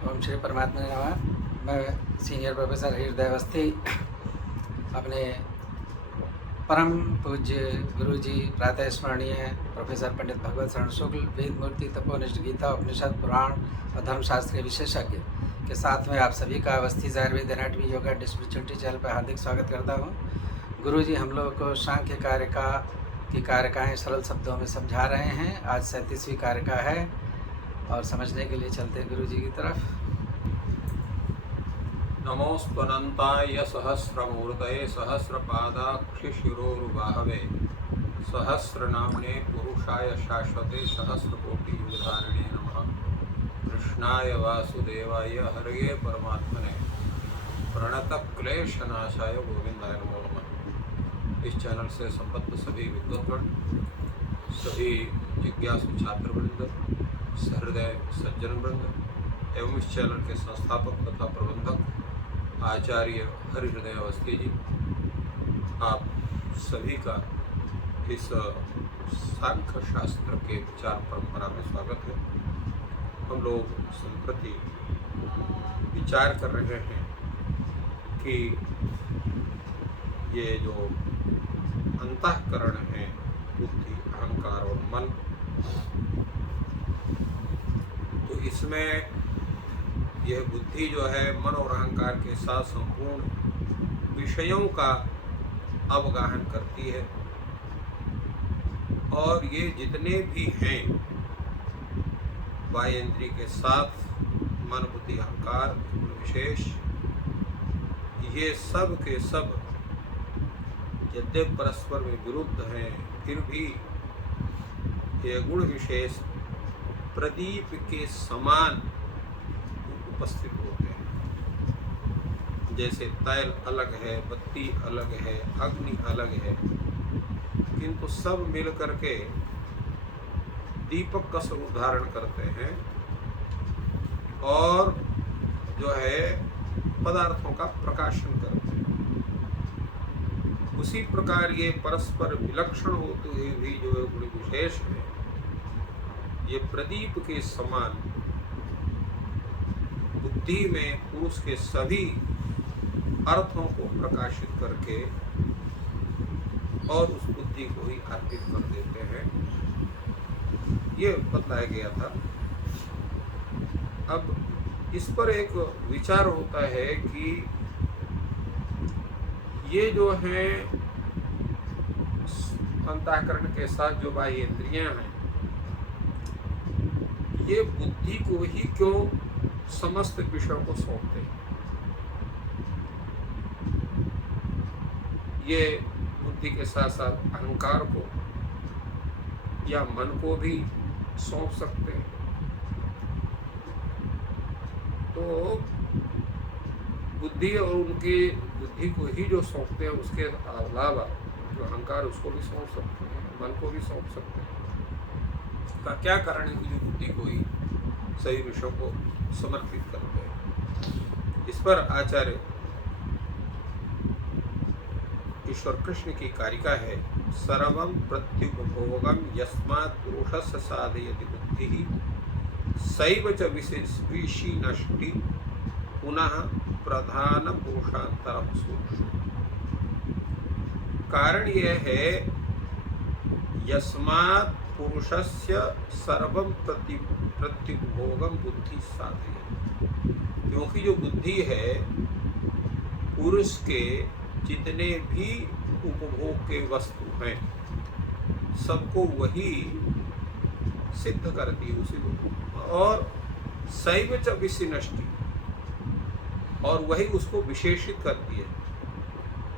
ओम श्री परमात्मा नमः। मैं सीनियर प्रोफेसर हृदय अवस्थी अपने परम पूज्य गुरु जी प्रातः स्मरणीय प्रोफेसर पंडित भगवत शरण शुक्ल वेद मूर्ति तपोनिष्ठ गीता उपनिषद पुराण और धर्मशास्त्र के विशेषज्ञ के साथ में आप सभी का Awasthi Ayurveda anatomy yoga spirituality channel पर हार्दिक स्वागत करता हूँ। गुरु जी हम लोगों को सांख्य कारिका की कारिकाएँ सरल शब्दों में समझा रहे हैं। आज 37वीं कारिका है और समझने के लिए चलते हैं गुरु जी की तरफ। नमोऽस्त्वनन्ताय सहस्रमूर्तये सहस्रपादाक्षिशिरोरुबाहवे सहस्रनाम्ने पुरुषाय शाश्वते सहस्रकोटियुगधारिणे नमः। कृष्णाय वासुदेवाय हरये परमात्मने प्रणतक्लेशनाशाय गोविंदाय नमो नमः। इस चैनल से संबद्ध सभी विद्वद्गण, सभी जिज्ञासु छात्रवृंद, सहृदय सज्जन वृंद एवं इस चैनल के संस्थापक तथा प्रबंधक आचार्य हरिहृदय अवस्थी जी, आप सभी का इस सांख्य शास्त्र के विचार परंपरा में स्वागत है। हम लोग संप्रति विचार कर रहे हैं कि ये जो अंतःकरण है, बुद्धि, अहंकार और मन, तो इसमें यह बुद्धि जो है मन और अहंकार के साथ संपूर्ण विषयों का अवगाहन करती है और ये जितने भी हैं बाह्य इंद्रिय के साथ मन बुद्धि अहंकार विशेष, ये सब के सब यद्यपि परस्पर में विरुद्ध हैं, फिर भी ये गुण विशेष प्रदीप के समान उपस्थित होते हैं। जैसे तैल अलग है, बत्ती अलग है, अग्नि अलग है, किंतु सब मिल करके दीपक का स्वरूप धारण करते हैं और जो है पदार्थों का प्रकाशन करते हैं। उसी प्रकार ये परस्पर विलक्षण होते हुए भी जो गुण विशेष है, ये प्रदीप के समान बुद्धि में पुरुष के सभी अर्थों को प्रकाशित करके और उस बुद्धि को ही अर्पित कर देते हैं, ये बताया गया था। अब इस पर एक विचार होता है कि ये जो है अंतःकरण के साथ जो बाह्य इंद्रियां हैं, ये बुद्धि को ही क्यों समस्त विषयों को सौंपते हैं। ये बुद्धि के साथ साथ अहंकार को या मन को भी सौंप सकते हैं। तो बुद्धि और उनकी बुद्धि को ही जो सौंपते हैं, उसके अलावा जो अहंकार उसको भी सौंप सकते हैं, मन को भी सौंप सकते हैं। का क्या कारण है कि जो बुद्धि को ही सही विषयों को समर्पित करते हैं। इस पर आचार्य ईश्वर कृष्ण की कारिका है, सर्वं प्रत्युपभोगम यस्मात् पुरुषस्य साधयति बुद्धि सैव च विषी नष्टि पुनः प्रधान पुरुषांतरम सूक्ष्म। कारण यह है यस्मात् पुरुषस्य सर्वं प्रत्युपभोगम बुद्धि साधयति, क्योंकि जो बुद्धि है पुरुष के जितने भी उपभोग के वस्तु हैं सबको वही सिद्ध करती है, उसी को, और शैव च विशिनष्टि, और वही उसको विशेषित करती है।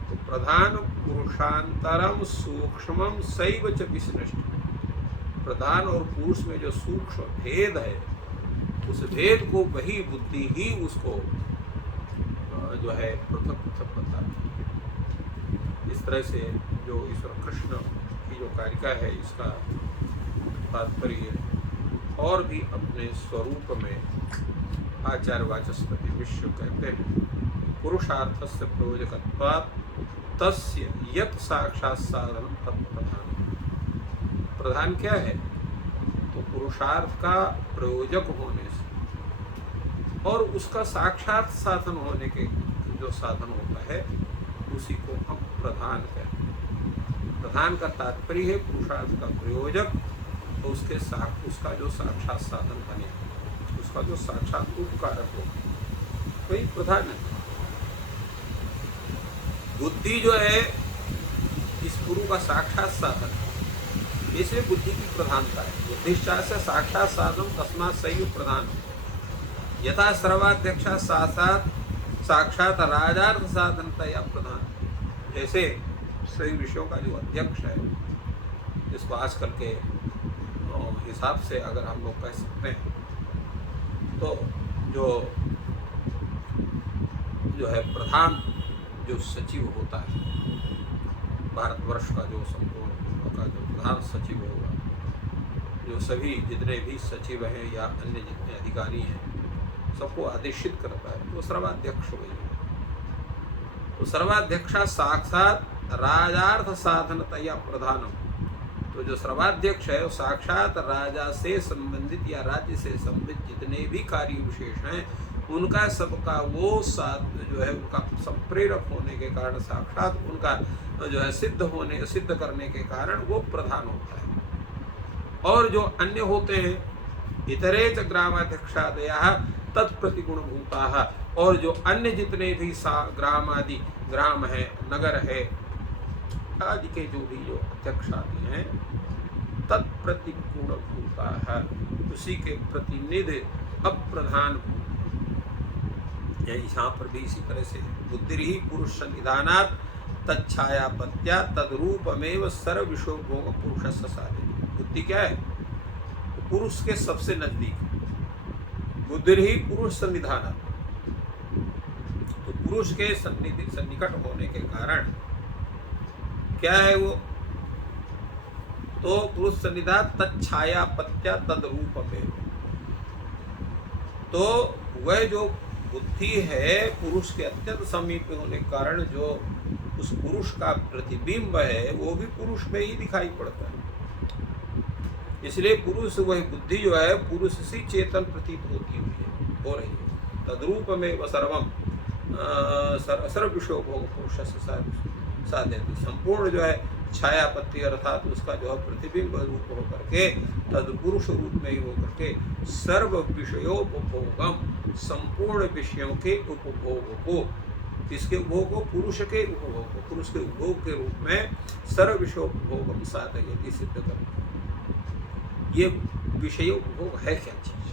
तो प्रधान पुरुषांतरम सूक्ष्मम शैव च विशिनष्टि, प्रधान और पुरुष में जो सूक्ष्म भेद है, उस भेद को वही बुद्धि ही उसको जो है पृथक पृथक बताती है। इस तरह से जो ईश्वर कृष्ण की जो कारिका है, इसका तात्पर्य और भी अपने स्वरूप में आचार्य वाचस्पति विश्व कहते हैं, पुरुषार्थस्य प्रयोजकत्वात् तस्य यत् साक्षात् साधनं तत्प्रधान। प्रधान क्या है? तो पुरुषार्थ का प्रयोजक होने से और उसका साक्षात साधन होने के जो साधन होता है उसी को हम प्रधान कहते हैं। प्रधान का तात्पर्य है पुरुषार्थ का प्रयोजक, तो उसका जो साक्षात साधन बने, उसका जो साक्षात उपकारक हो, वही प्रधान है। बुद्धि जो है इस गुरु का साक्षात साधन है, इसलिए बुद्धि की प्रधानता है। बुद्धिश्चा से साक्षात साधन तस्मात् सैव प्रधान यथा सर्वाध्यक्षा साक्षात साक्षात राजार्थ साधनतया प्रधान। जैसे सही विषयों का जो अध्यक्ष है, जिसको आजकल के हिसाब से अगर हम लोग कह सकते हैं, तो जो है प्रधान जो सचिव होता है, भारतवर्ष का जो संपूर्ण का जो प्रधान सचिव होगा, जो सभी जितने भी सचिव हैं या अन्य जितने अधिकारी हैं सबको आदेशित करता है, तो सर्वाध्यक्ष वही है। तो सर्वाध्यक्षा साक्षात राजार्थ साधनतया प्रधानम। तो जो सर्वाध्यक्ष है वो साक्षात राजा से संबंधित या राज्य से संबंधित जितने भी कार्य विशेष हैं उनका सबका वो साथ जो है उनका संप्रेरक होने के कारण, साक्षात उनका जो है सिद्ध करने के कारण वो प्रधान होता है। और जो अन्य होते हैं इतरे च ग्रामाध्यक्षादया तत्प्रतिगुण भूता, और जो अन्य जितने भी ग्राम आदि ग्राम है, नगर है आदि के जो भी जो अध्यक्ष आदि हैं तत्प्रतिगुण भूता है, उसी के प्रतिनिधि अप्रधान। यहाँ पर भी इसी तरह से बुद्धि ही पुरुष सन्निधानात् तच्छायापत्या तद्रूपमेव सर्वविषयो भोग पुरुष साधे। बुद्धि क्या है? तो पुरुष के सबसे नजदीक। बुद्धि ही पुरुष सन्निधानात्, तो पुरुष के सन्निकट होने के कारण क्या है वो? तो पुरुष सन्निधान तच्छायापत्या तद्रूपमेव। तो वह जो बुद्धि है पुरुष के अत्यंत समीप होने के कारण जो उस पुरुष का प्रतिबिंब है वो भी पुरुष में ही दिखाई पड़ता है। इसलिए पुरुष वह बुद्धि जो है पुरुष से चेतन प्रतीत होती हो रही है। तद्रूप में व सर्वम सर्वविषयो भोग पुरुष से साधे। संपूर्ण जो है छायापत्ति अर्थात उसका जो है प्रतिबिंब रूप होकर के तदपुरुष रूप में ही होकर के सर्व विषयोपभोगम, संपूर्ण विषयों के उपभोग को, किसके उपभोग को? पुरुष के उपभोग को, पुरुष के उपभोग के रूप में सर्व विषयोपभोगम साधयति सिद्ध करते। ये विषयोपभोग है क्या चीज?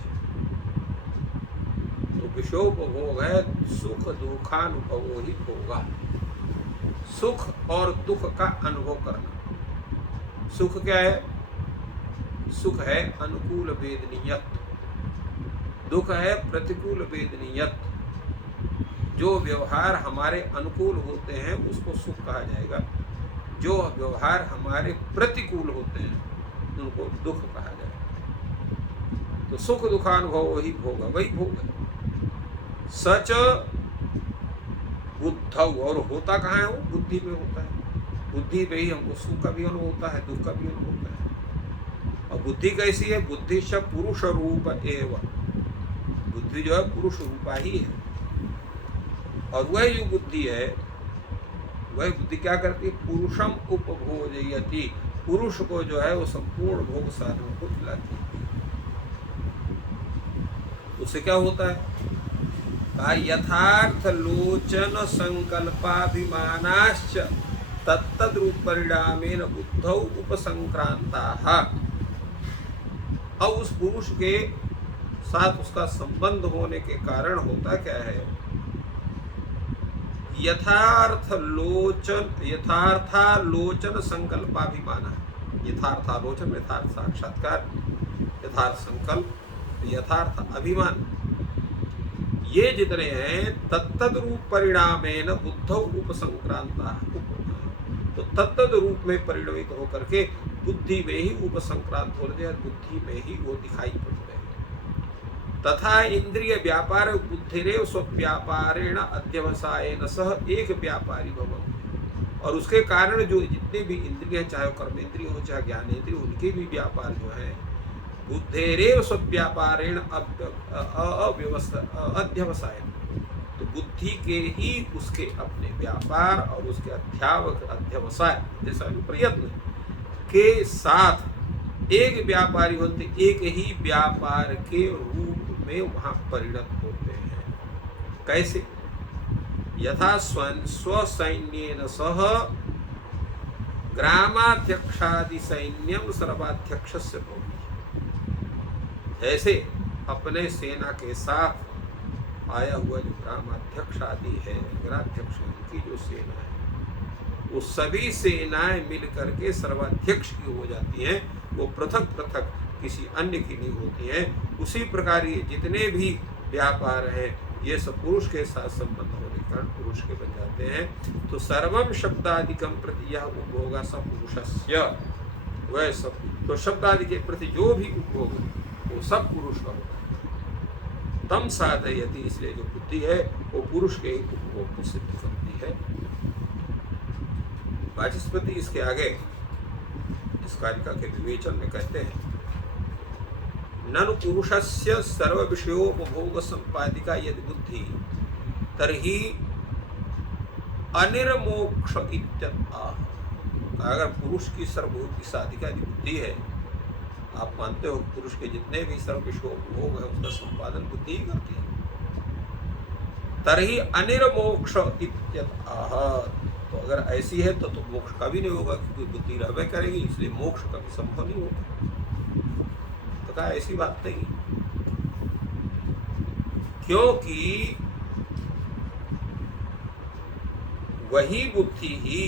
तो विषयोपभोग है सुख दुखानुभवो ही होगा। सुख और दुख का अनुभव करना। सुख क्या है? सुख है अनुकूल वेदनीयत, दुख है प्रतिकूल वेदनीयत। जो व्यवहार हमारे अनुकूल होते हैं उसको सुख कहा जाएगा, जो व्यवहार हमारे प्रतिकूल होते हैं उनको दुख कहा जाएगा। तो सुख दुखानुभव वही भोग है, वही भोग है। सच बुद्धौ, और होता कहाँ है? वो बुद्धि में होता है। बुद्धि में ही हमको सुख का भी अनुभव होता है, दुख का भी अनुभव होता है। और बुद्धि कैसी है? बुद्धि से पुरुष रूप एवं, बुद्धि जो है पुरुष रूपा ही है। और वह जो बुद्धि है वह बुद्धि क्या करती है? पुरुषम उपभोजयति, पुरुष को जो है वो संपूर्ण भोग साधनों को दिलाती है। उससे क्या होता है? यथार्थ लोचन संकल्पाभिमानाश्च तत्तद्रूप परिणामेन बुद्धौ उपसंक्रांताः। अब उस पुरुष के साथ उसका संबंध होने के कारण होता क्या है? यथार्थालोचन संकल्पाभिमान, यथार्थालोचन यथार्थ साक्षात्कार, यथार्थ संकल्प, यथार्थ अभिमान, ये जितने हैं तत्तद रूप परिणामेन बुद्धौ उपसंक्रांता, तो तत्तद रूप में परिणमित होकर के बुद्धि में ही उपसंक्रांत होते हैं, बुद्धि में ही वो दिखाई पड़ते हैं। तथा इंद्रिय व्यापार बुद्धिरेव स्वव्यापारेण अध्यवसायेन सह एक व्यापारी भवन्ति। और उसके कारण जो जितने भी इंद्रिय, चाहे कर्मेंद्रिय हो चाहे ज्ञानेंद्रिय, उनके भी व्यापार जो है बुद्धेरेव स्वव्यापारेण अध्यवसाय। तो बुद्धि के ही उसके अपने व्यापार और उसके अध्यवसाय जैसा प्रयत्न के साथ एक व्यापारी होते एक ही व्यापार के रूप में वहां परिणत होते हैं। कैसे? यथा स्वसैन्येन सह ग्रामाध्यक्षादि सैन्यम सर्वाध्यक्षस्य भवति। जैसे अपने सेना के साथ आया हुआ जो ग्रामाध्यक्ष आदि है, नगराध्यक्ष की जो सेना है, वो सभी सेनाएं मिल करके सर्वाध्यक्ष की हो जाती हैं, वो पृथक पृथक किसी अन्य की नहीं होती हैं। उसी प्रकार ये जितने भी व्यापार हैं ये सब पुरुष के साथ संबंध होने के कारण पुरुष के बन जाते हैं। तो सर्वम शब्दादिकम प्रति यह उपभोग सब पुरुषस्य, वह सब तो शब्दादि के प्रति जो भी उपभोग वो सब पुरुष का होता है। तम साधयति, इसलिए जो बुद्धि है वो पुरुष के ही उपभोग को सिद्ध करती है। वाचस्पति इसके आगे इस कारिका के विवेचन में कहते हैं, ननु पुरुषस्य सर्व विषयोपभोग संपादिका यदि बुद्धि तर्हि अनिर्मोक्ष इत्यतः। अगर पुरुष की सर्वभूति साधिका यदि बुद्धि है, आप मानते हो पुरुष के जितने भी सर्व विषयोपभोग है उसका संपादन बुद्धि ही करती है, तर्हि अनिर्मोक्ष इत्यतः। तो अगर ऐसी है तो मोक्ष का भी नहीं होगा, क्योंकि बुद्धि रहबे करेगी, इसलिए मोक्ष का भी संभव नहीं होगा। तो कहा ऐसी बात नहीं, क्योंकि वही बुद्धि ही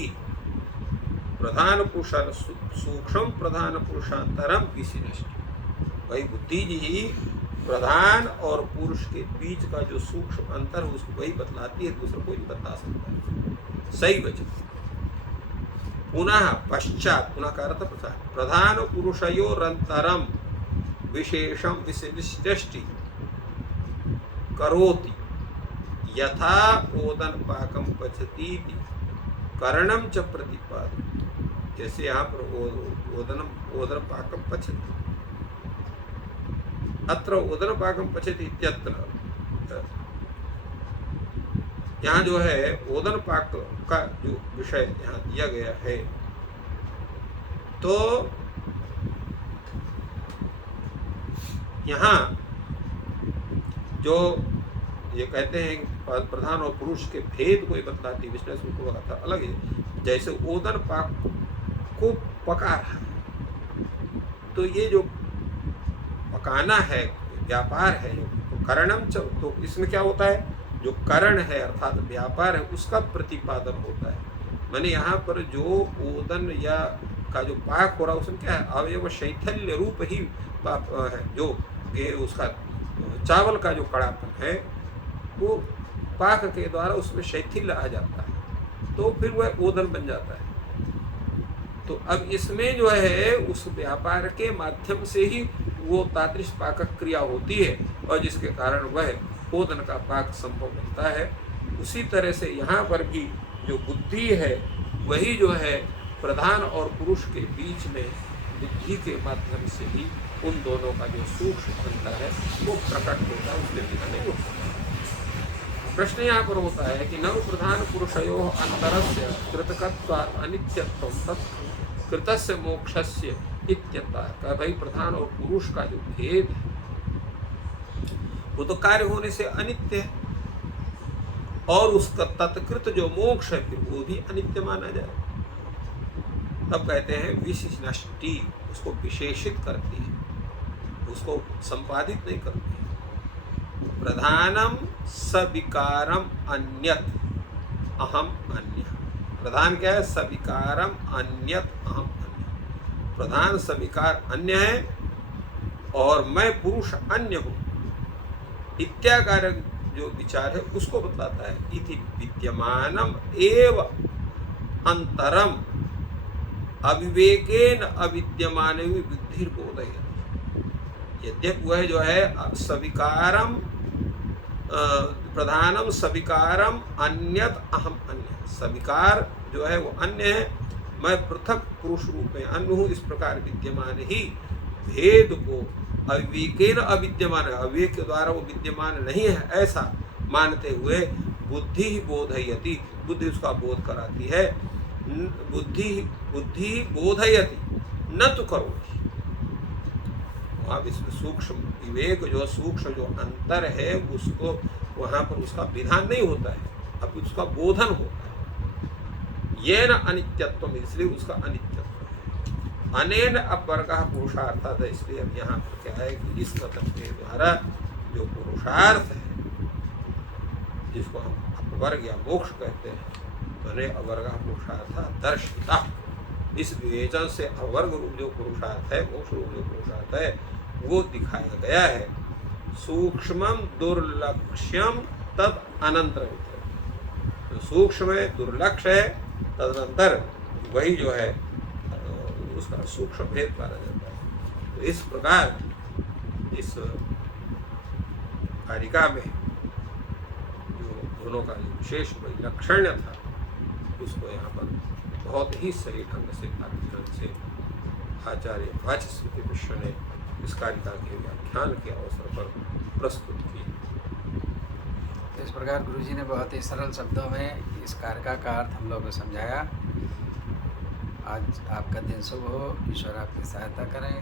प्रधान पुरुष सूक्ष्म प्रधान पुरुषांतरम विशिष्ट, वही बुद्धि ही प्रधान और पुरुष के बीच का जो सूक्ष्म अंतर है उसको वही बतलाती है, दूसरा कोई नहीं बता सकता है। सही वचन। पुनः पश्चात, पुनः का अर्थ प्रधान पुरुषयोरंतरम विशेषम विशिष्टि करोति यथा ओदन पाकम पचती करणम च प्रतिपाद। जैसे यहाँ पर ओदन पाकम पचती, अत्र ओदन पाकम पचती इत्यत्र, यहाँ जो है ओदन पाक का जो विषय यहाँ दिया गया है, तो यहाँ जो ये कहते हैं प्रधान और पुरुष के भेद को बतलाती विष्णु को बताता अलग है। जैसे ओदन पाक को पका रहा है, तो ये जो पकाना है व्यापार है, जो करणम च, तो इसमें क्या होता है, जो करण है अर्थात व्यापार है उसका प्रतिपादन होता है। मैंने यहाँ पर जो ओदन या का जो पाक हो रहा है उसमें क्या है, अवयव शैथल्य रूप ही है, जो ये उसका चावल का जो कड़ापन है वो पाक के द्वारा उसमें शैथिल्य आ जाता है, तो फिर वह ओदन बन जाता है। तो अब इसमें जो है उस व्यापार के माध्यम से ही वो तादृश पाक क्रिया होती है, और जिसके कारण वह ओदन का पाक संभव बनता है। उसी तरह से यहाँ पर भी जो बुद्धि है वही जो है प्रधान और पुरुष के बीच में बुद्धि के माध्यम से ही उन दोनों का जो सूक्ष्म अंतर है वो प्रकट होता है, उसके बिना नहीं होता। प्रश्न यहाँ पर होता है कि नव प्रधान पुरुषयोः अंतरस्य कृतकत्वात् अनित्यत्वं तत् कृतस्य मोक्षस्य इत्यतः। का भाई प्रधान और पुरुष का जो भेद है वो तो कार्य होने से अनित्य है, और उसका तत्कृत जो मोक्ष है फिर वो भी अनित्य माना जाए। तब कहते हैं विशिष्टि, उसको विशेषित करती है, उसको संपादित नहीं करती है। प्रधानम सविकारम अन्यत अहम अन्य। प्रधान क्या है, सविकारम अन्यत अहम अन्य। प्रधान सविकार अन्य है और मैं पुरुष अन्य हूँ, इत्याकारक जो विचार है उसको बतलाता है। इति विद्यमानम एव अंतरम अविवेकेन अविद्यमान बुद्धि बोधयति। यद्यपि वह जो है सविकारम प्रधानम सविकारम अन्यत अहम अन्य, सविकार जो है वो अन्य है, मैं पृथक पुरुष रूप में अन्य हूँ, इस प्रकार विद्यमान ही भेद को अविवेकेन अविद्यमान है, अविवेक के द्वारा वो विद्यमान नहीं है ऐसा मानते हुए बुद्धि ही बोधयति, बुद्धि उसका बोध कराती है। बुद्धि बोधयति न तो करोति। वहाँ इसमें सूक्ष्म विवेक जो सूक्ष्म जो अंतर है उसको वहाँ पर उसका विधान नहीं होता है, अब उसका बोधन होता है। ये न अनित्यत्व, इसलिए उसका अनित्यत्व है। अनेन अपवर्गः पुरुषार्थात्, इसलिए अब यहाँ पर क्या है कि इस कथन के द्वारा जो पुरुषार्थ है जिसको हम अपवर्ग या मोक्ष कहते हैं, मैंने अवर्गः पुरुषार्थ दर्शिता, इस विवेचन से अवर्ग रूप जो पुरुषार्थ है, मोक्ष रूप जो पुरुषार्थ है वो दिखाया गया है। सूक्ष्मम दुर्लक्ष्यम तद अनंतर, तो सूक्ष्म है दुर्लक्ष्य है, तदनंतर वही जो है उसका सूक्ष्म भेद पाया जाता है। तो इस प्रकार इस कारिका में जो दोनों का जो विशेष वैलक्षण्य था उसको यहाँ पर बहुत ही सही ढंग से आचार्य वाचस्पति मिश्र ने इस कारिका के व्याख्यान के अवसर पर प्रस्तुत की। इस प्रकार गुरुजी ने बहुत ही सरल शब्दों में इस कारिका का अर्थ हम लोगों को समझाया। आज आपका दिन शुभ हो, ईश्वर आपकी सहायता करें।